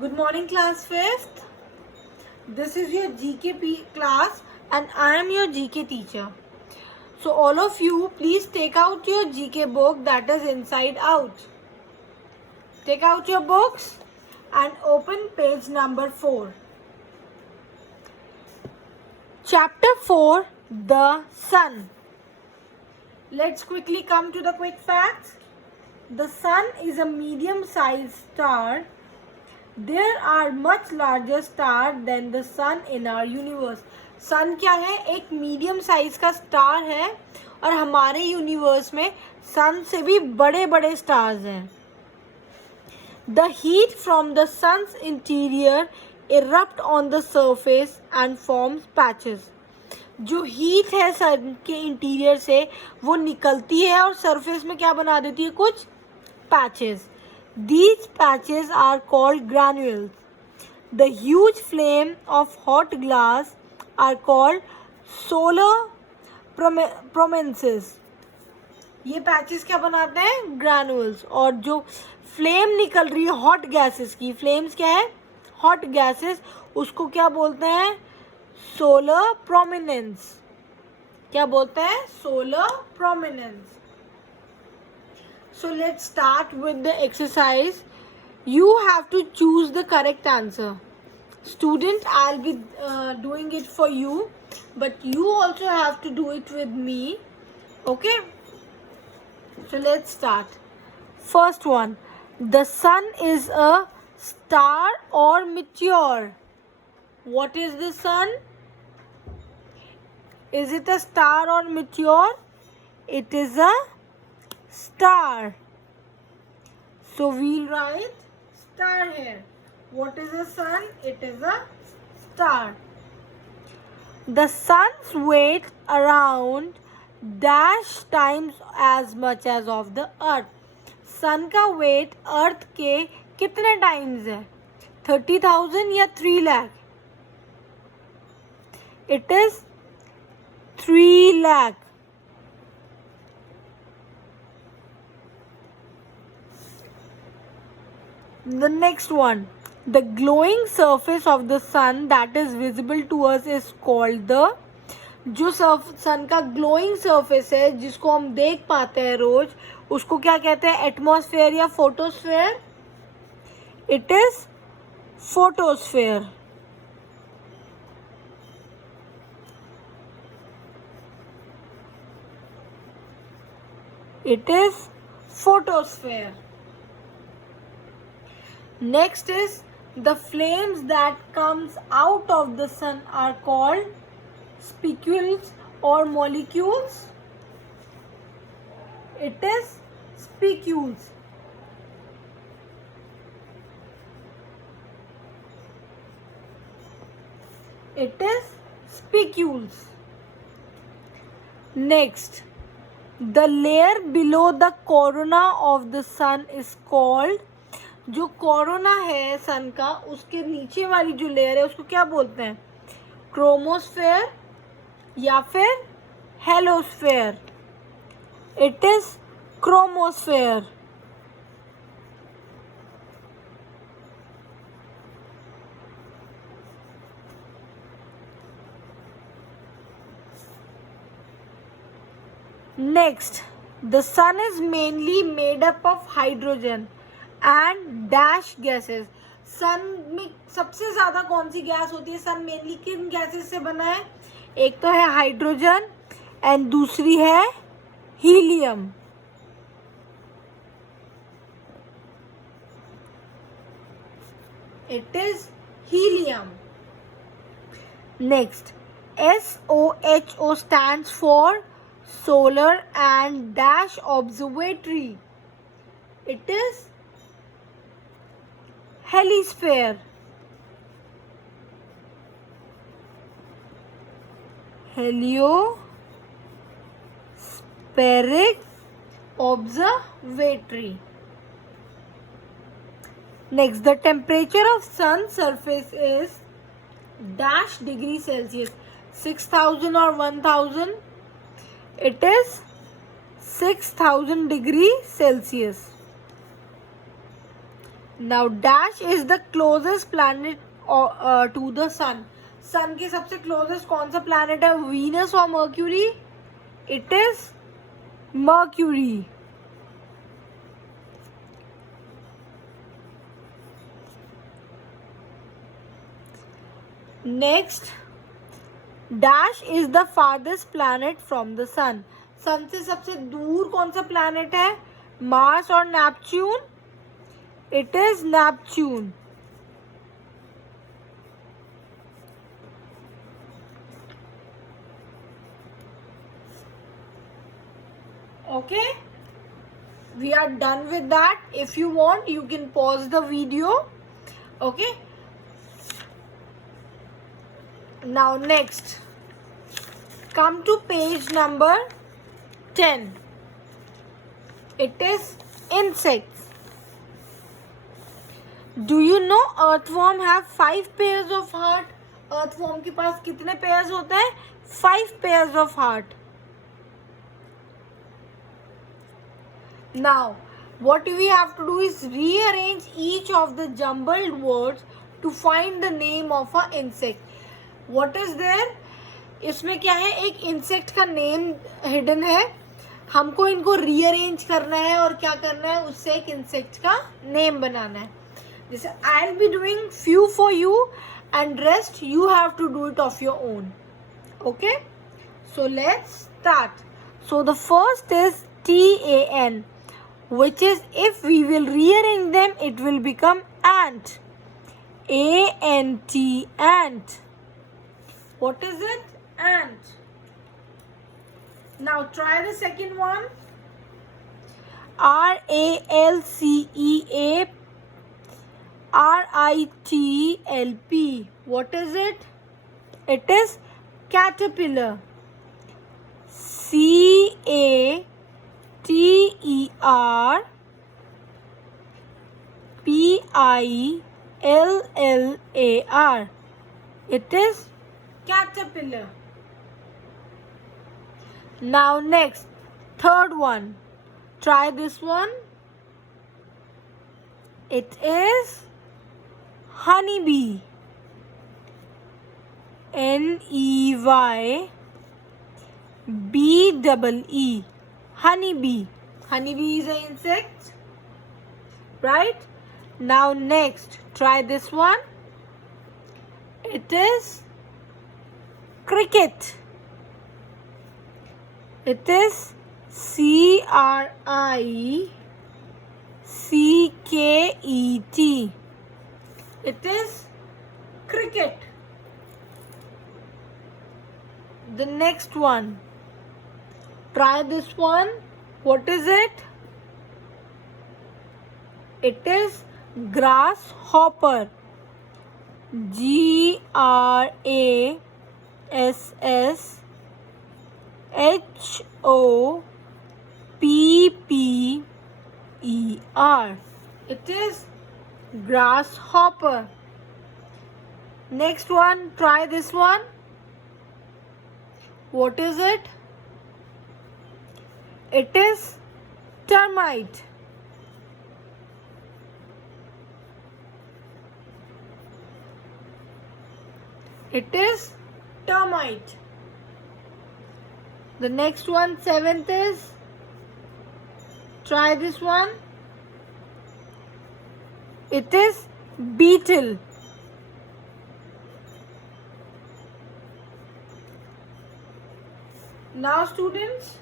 Good morning, class 5th. This is your class and I am your GK teacher. So all of you, please take out your GK book that is inside out. Take out your books and open page number 4. Chapter 4, The Sun. Let's quickly come to the quick facts. The sun is a medium-sized star. There are much larger stars than the sun in our universe. सन क्या है? एक medium size का star है और हमारे universe में सन से भी बड़े बड़े स्टार्स हैं. The heat from the sun's interior erupt on the surface and forms patches. जो हीट है सन के इंटीरियर से वो निकलती है और सरफेस में क्या बना देती है? कुछ patches. These patches are called granules. The huge flame of hot glass are called solar prominences. ये पैचेस क्या बनाते हैं? ग्रैनुअल्स. और जो फ्लेम निकल रही है हॉट गैसेस की, फ्लेम्स क्या है? हॉट गैसेस, उसको क्या बोलते हैं? Solar prominence. क्या बोलते हैं? Solar prominence. So let's start with the exercise. You have to choose the correct answer. Student, I'll be doing it for you, but you also have to do it with me. Okay? So let's start. First one. The sun is a star or meteor? What is the sun? Is it a star or meteor? It is a star. So we'll write star here. What is a sun? It is a star. The sun's weight around dash times as much as of the earth. sun का weight earth के कितने times है? 30,000 या 3 lakh? It is 3 lakh. The next one. The glowing surface of the sun that is visible to us is called the. जो सन का glowing surface है जिसको हम देख पाते हैं रोज, उसको क्या कहते हैं? एटमॉस्फेयर या photosphere? It is photosphere. It is photosphere. Next is the flames that comes out of the sun are called spicules or molecules. It is spicules. It is spicules. Next, the layer below the corona of the sun is called. जो corona है सन का, उसके नीचे वाली जो layer है उसको क्या बोलते हैं? क्रोमोस्फेयर या फिर heliosphere? It is chromosphere. Next, the sun is mainly made up of hydrogen and dash gases. Sun में सबसे ज्यादा कौन सी गैस होती है? सन मेनली किन गैसेस से बना है? एक तो है हाइड्रोजन एंड दूसरी है helium. It is helium. Next, SOHO stands for solar and dash observatory. It is helisphere. Heliospheric observatory. Next, the temperature of sun's surface is dash degree Celsius. 6,000 or 1,000? It is 6,000 degree Celsius. Now dash is the closest planet to the sun. Sun के सबसे closest कौन सा planet है? Venus और Mercury? It is Mercury. Next, dash is the farthest planet from the sun. Sun से सबसे दूर कौन सा प्लैनेट है? मार्स और Neptune? It is Neptune. Okay, we are done with that. If you want, you can pause the video. Okay, now next, come to page number 10. It is insects. Do you know earthworm have 5 pairs of heart? earthworm के पास कितने pairs होते हैं? 5 pairs of heart. Now, what we have to do is rearrange each of the jumbled words to find the name of a insect. What is there? इसमें क्या है? एक insect का name hidden है. हमको इनको rearrange करना है और क्या करना है? उससे एक insect का name बनाना है. जैसे I'll be doing few for you and rest you have to do it of your own. Okay? So let's start. So the first is TAN. Which is, if we will rearrange them, it will become ant. ANT, ant. What is it? Ant. Now try the second one. RALCEA RITLP. What is it? It is caterpillar. CATERPILLAR. It is caterpillar. Now next, third one. Try this one. It is honeybee. NEYBEE. Honeybee. Honeybee is an insect, right? Now next, try this one. It is cricket. It is CRICKET. It is cricket. The next one. Try this one. What is it? It is grasshopper. GRASSHOPPER. It is grasshopper. Next one, try this one. What is it? It is termite. It is termite. The next one, seventh is, try this one. It is beetle. Now students,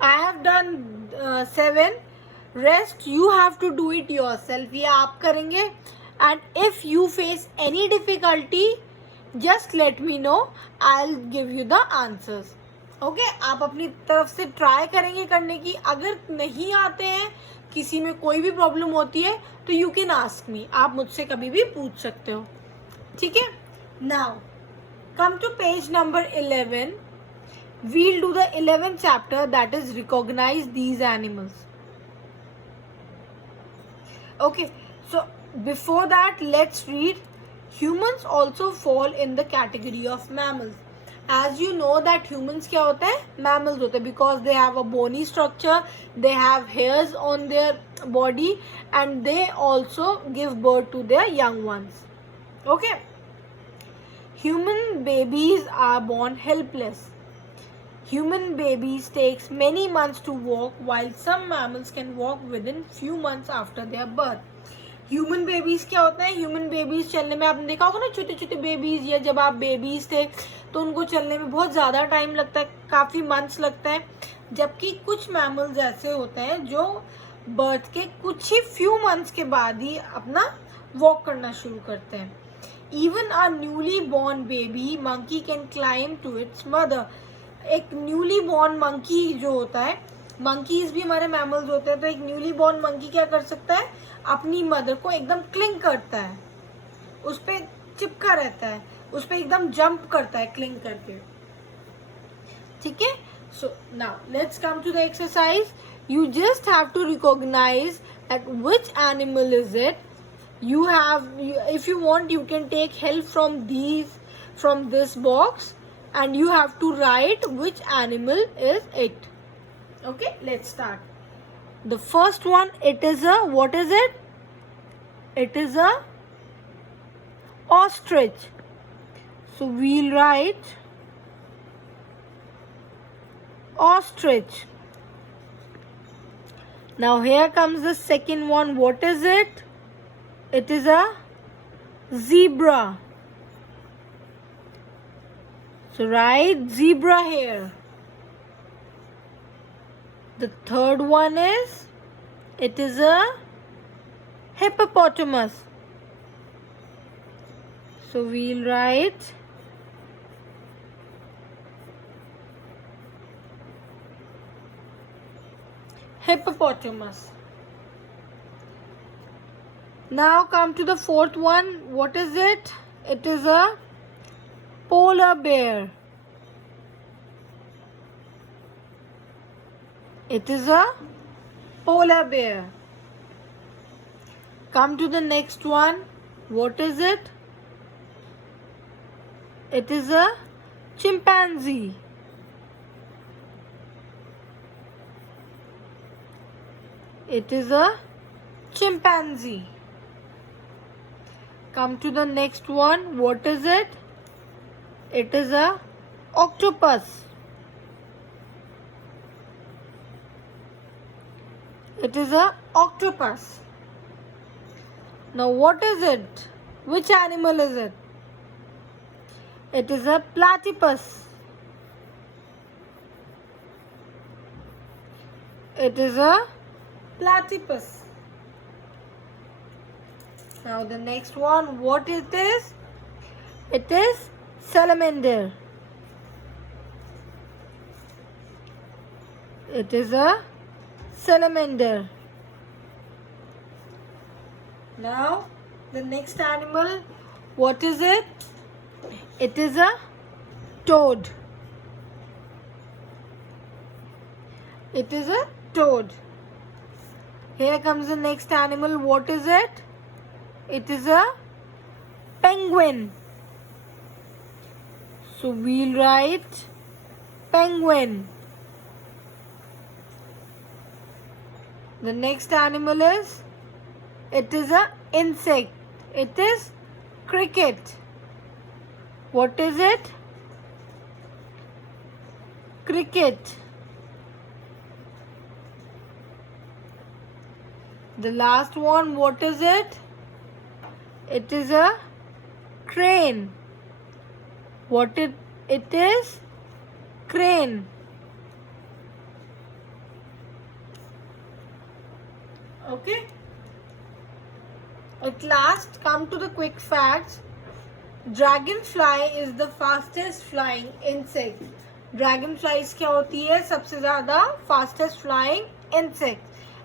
I have done 7. Rest you have to do it yourself. ये आप करेंगे. And if you face any difficulty, just let me know. I'll give you the answers. Okay? आप अपनी तरफ से try करेंगे करने की. अगर नहीं आते हैं, किसी में कोई भी प्रॉब्लम होती है, तो you can ask me. आप मुझसे कभी भी पूछ सकते हो. ठीक है? Now, come to page number 11. We'll do the 11th chapter, that is recognize these animals. Okay, so before that, let's read. Humans also fall in the category of mammals. As you know that humans क्या होते हैं, mammals होते हैं, because they have a bony structure, they have hairs on their body, and they also give birth to their young ones. Okay. Human babies are born helpless. Human babies takes many months to walk, while some mammals can walk within few months after their birth. Human babies क्या होता है, human babies चलने में, आपने देखा होगा ना छोटे छोटे बेबीज, या जब आप बेबीज थे तो उनको चलने में बहुत ज़्यादा टाइम लगता है, काफ़ी मंथ्स लगता है. जबकि कुछ मैमल्स ऐसे होते हैं जो बर्थ के कुछ ही फ्यू मंथ्स के बाद ही अपना वॉक करना शुरू करते हैं. Even a newly born baby monkey can climb to its mother. एक न्यूली बॉर्न मंकी जो होता है, मंकीज भी हमारे मैमल्स होते हैं, तो एक न्यूली बॉर्न मंकी क्या कर सकता है, अपनी मदर को एकदम क्लिंग करता है, उस पर चिपका रहता है, उस पर एकदम जंप करता है क्लिंग करके. ठीक है. So now let's come to the exercise. You just have to recognise that which animal is it. You have, if you want, you can take help from this box, and you have to write which animal is it. Okay, let's start. The first one, it is a, what is it? It is a ostrich. So we'll write ostrich. Now here comes the second one. What is it? It is a zebra. So write zebra here. The third one is, it is a hippopotamus. So we'll write hippopotamus. Now come to the fourth one. What is it? It is a polar bear. It is a polar bear. Come to the next one. What is it? It is a chimpanzee. It is a chimpanzee. Come to the next one. What is it? It is a octopus. It is a octopus. Now what is it? Which animal is it? It is a platypus. It is a platypus. Now the next one, what it is? It is salamander. It is a salamander. Now the next animal, what is it? It is a toad. It is a toad. Here comes the next animal. What is it? It is a penguin. So we'll write penguin. The next animal is, it is a insect. It is cricket. What is it? Cricket. The last one, what is it? It is a crane. What it is? Crane. Okay. At last, come to the quick facts. Dragonfly is the fastest flying insect. Dragonflies क्या होती है? सबसे ज़्यादा fastest flying insect.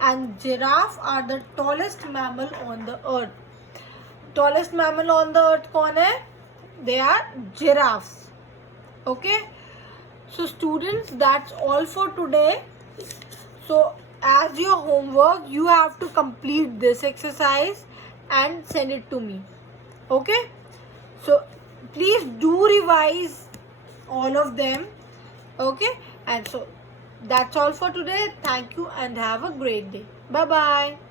And giraffe are the tallest mammal on the earth. Tallest mammal on the earth कौन है? They are giraffes. Okay. So students, that's all for today. So as your homework, you have to complete this exercise and send it to me. Okay. So please do revise all of them. Okay, and so that's all for today. Thank you and have a great day. Bye bye.